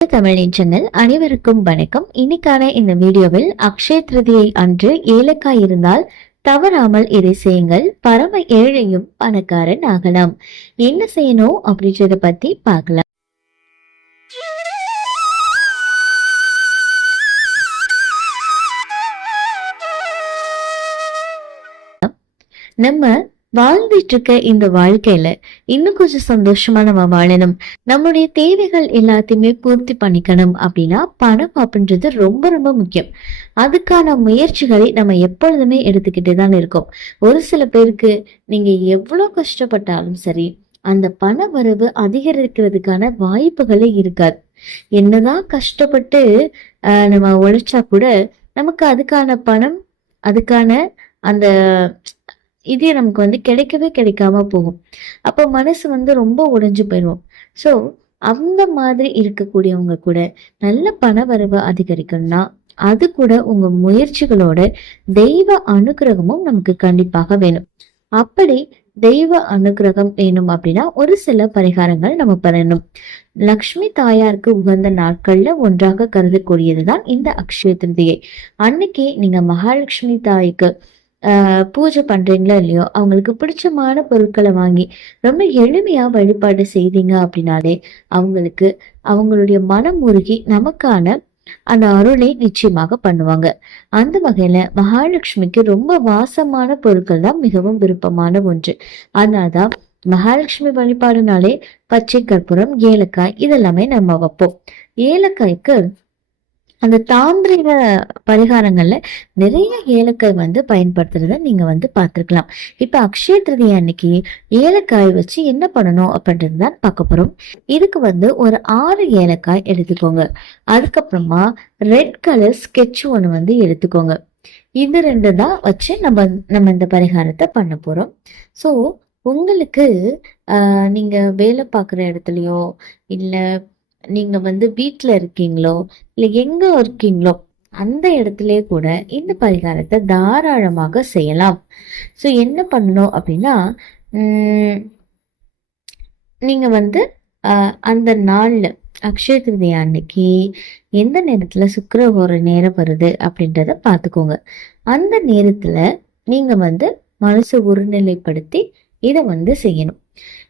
தமிழ் நெஞ்சங்கள் அனைவருக்கும் வணக்கம். இன்னைக்கான இந்த வீடியோவில் அக்ஷய திருதியை அன்று ஏலக்காய் இருந்தால் தவறாமல் இதை செய்யுங்கள். பரம ஏழையும் பணக்காரன் ஆகலாம். என்ன செய்யணும் அப்படின்றத பத்தி பார்க்கலாம். நம்ம வாழ்ந்துட்டு இருக்க இந்த வாழ்க்கையில இன்னும் கொஞ்சம் சந்தோஷமா நம்ம வாழணும். நம்மளுடைய தேவைகள் எல்லாத்தையுமே பூர்த்தி பண்ணிக்கணும் அப்படின்னா பணம் அப்படின்றது ரொம்ப ரொம்ப முக்கியம். அதுக்கான முயற்சிகளை நம்ம எப்பொழுதுமே எடுத்துக்கிட்டே தான் இருக்கோம். ஒரு சில பேருக்கு நீங்க எவ்வளவு கஷ்டப்பட்டாலும் சரி அந்த பண வரவு அதிகரிக்கிறதுக்கான வாய்ப்புகளே இருக்காது. என்னதான் கஷ்டப்பட்டு ஆஹ், நம்ம உழைச்சா கூட நமக்கு அதுக்கான பணம் அதுக்கான அந்த இது நமக்கு வந்து கிடைக்கவே கிடைக்காம போகும். அப்போ மனசு வந்து ரொம்ப உடைஞ்சு போயிடும் ஸோ அந்த மாதிரி இருக்கக்கூடியவங்க கூட நல்ல பண வரவு அதிகரிக்கணும்னா அது கூட உங்க முயற்சிகளோட தெய்வ அனுகிரகமும் நமக்கு கண்டிப்பாக வேணும். அப்படி தெய்வ அனுகிரகம் வேணும் அப்படின்னா ஒரு சில பரிகாரங்கள் நம்ம பண்ணணும். லக்ஷ்மி தாயாருக்கு உகந்த நாட்கள்ல ஒன்றாக கருதக்கூடியதுதான் இந்த அக்ஷய திருதியை. அன்னைக்கு நீங்க மகாலட்சுமி தாய்க்கு பூஜை பண்றீங்களோ இல்லையோ? அவங்களுக்கு பிடிச்சமான பொருட்களை வாங்கி ரொம்ப எளிமையா வழிபாடு செய்தீங்க அப்படின்னாலே அவங்களுக்கு அவங்களுடைய மனம் உருகி நமக்கான அந்த அருளை நிச்சயமாக பண்ணுவாங்க. அந்த வகையில மகாலட்சுமிக்கு ரொம்ப வாசமான பொருட்கள் தான் மிகவும் விருப்பமான ஒன்று. அதனால்தான் மகாலட்சுமி வழிபாடுனாலே பச்சை கற்பூரம் ஏலக்காய் இதெல்லாமே நம்ம வைப்போம். ஏலக்காய்க்கு அந்த தாந்திரிக பரிகாரங்கள்ல நிறைய ஏலக்காய் வந்து பயன்படுத்துறத நீங்க வந்து பார்த்துருக்கலாம். இப்ப அக்ஷய திருதி அன்னைக்கு ஏலக்காய் வச்சு என்ன பண்ணணும் அப்படின்றது தான் பார்க்க போறோம். இதுக்கு வந்து ஒரு ஆறு ஏலக்காய் எடுத்துக்கோங்க. அதுக்கப்புறமா ரெட் கலர் ஸ்கெட்ச் ஒன்று வந்து எடுத்துக்கோங்க. இது ரெண்டு தான் வச்சு நம்ம நம்ம இந்த பரிகாரத்தை பண்ண போறோம். ஸோ உங்களுக்கு நீங்கள் வேலை பார்க்குற இடத்துலையோ இல்லை நீங்க வந்து வீட்டில் இருக்கீங்களோ இல்லை எங்க இருக்கீங்களோ அந்த இடத்துல கூட இந்த பரிகாரத்தை தாராளமாக செய்யலாம். ஸோ என்ன பண்ணணும் அப்படின்னா உம், நீங்க வந்து ஆஹ், அந்த நாள்ல அக்ஷய திருதியை அன்னைக்கு எந்த நேரத்துல ஒரு நேரம் வருது அப்படின்றத பார்த்துக்கோங்க அந்த நேரத்துல நீங்க வந்து மனசை ஒருநிலைப்படுத்தி இதை வந்து செய்யணும்.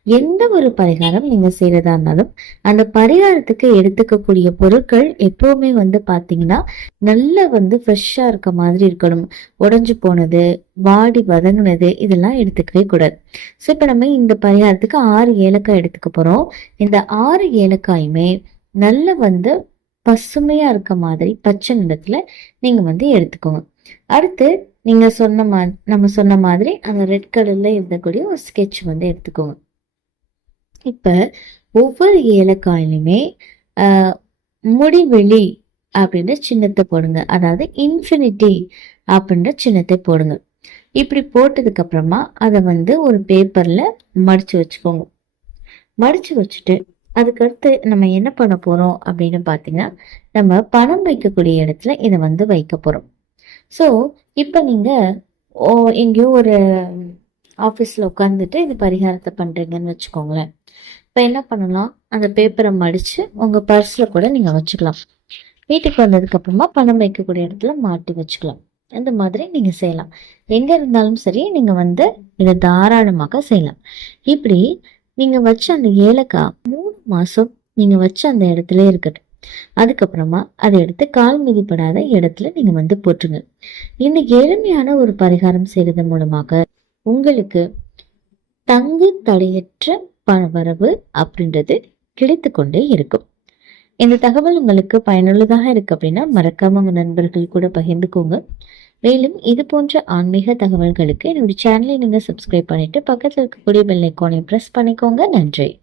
எந்த ஒரு பரிகாரம் நீங்க செய்யறதா இருந்தாலும் அந்த பரிகாரத்துக்கு எடுத்துக்கக்கூடிய பொருட்கள் எப்பவுமே வந்து பாத்தீங்கன்னா நல்லா வந்து ஃப்ரெஷ்ஷா இருக்க மாதிரி இருக்கணும். உடஞ்சி போனது வாடி வதங்கினது இதெல்லாம் எடுத்துக்கவே கூடாது. ஸோ இப்போ நம்ம இந்த பரிகாரத்துக்கு ஆறு ஏலக்காய் எடுத்துக்க போறோம். இந்த ஆறு ஏலக்காயுமே நல்ல வந்து பசுமையா இருக்க மாதிரி பச்சை நிறத்துல நீங்க வந்து எடுத்துக்கோங்க. அடுத்து நீங்க சொன்ன மா நம்ம சொன்ன மாதிரி அந்த ரெட் கலர்ல இருக்கக்கூடிய ஒரு ஸ்கெட்ச் வந்து எடுத்துக்கோங்க. இப்போ ஒவ்வொரு ஏலக்காயிலுமே ஆஹ், முடிவெளி அப்படின்ற சின்னத்தை போடுங்க. அதாவது இன்ஃபினிட்டி அப்படின்ற சின்னத்தை போடுங்க. இப்படி போட்டதுக்கு அப்புறமா அதை வந்து ஒரு பேப்பர்ல மடிச்சு வச்சுக்கோங்க. மடிச்சு வச்சுட்டு அதுக்கடுத்து நம்ம என்ன பண்ண போறோம் அப்படின்னு பார்த்தீங்கன்னா நம்ம பணம் வைக்கக்கூடிய இடத்துல இதை வந்து வைக்க போறோம். ஸோ இப்போ நீங்க ஓ எங்கேயோ ஒரு ஆஃபீஸில் உட்காந்துட்டு இந்த பரிகாரத்தை பண்ணுறீங்கன்னு வச்சுக்கோங்களேன். இப்போ என்ன பண்ணலாம்? அந்த பேப்பரை மடித்து உங்கள் பர்ஸில் கூட நீங்கள் வச்சுக்கலாம். வீட்டுக்கு வந்ததுக்கப்புறமா பணம் வைக்கக்கூடிய இடத்துல மாட்டி வச்சுக்கலாம். இந்த மாதிரி நீங்கள் செய்யலாம். எங்கே இருந்தாலும் சரி நீங்கள் வந்து இதை தாராளமாக செய்யலாம். இப்படி நீங்கள் வச்ச அந்த ஏலக்காய் மூணு மாதம் நீங்கள் வச்ச அந்த இடத்துல இருக்கட்டும். அதுக்கப்புறமா அதை எடுத்து கால் மிதிப்படாத இடத்துல நீங்கள் வந்து போட்டுருங்க. இந்த எளிமையான ஒரு பரிகாரம் செய்கிறது மூலமாக உங்களுக்கு தங்கு தடையற்ற பணவரவு அப்படின்றது கிடைத்து கொண்டே இருக்கும். இந்த தகவல் உங்களுக்கு பயனுள்ளதாக இருக்கு அப்படின்னா மறக்காம உங்க நண்பர்கள் கூட பகிர்ந்துக்கோங்க. மேலும் இது போன்ற ஆன்மீக தகவல்களுக்கு என்னுடைய சேனலை நீங்க சப்ஸ்கிரைப் பண்ணிட்டு பக்கத்தில் இருக்கக்கூடிய பெல் ஐக்கானை பிரஸ் பண்ணிக்கோங்க. நன்றி.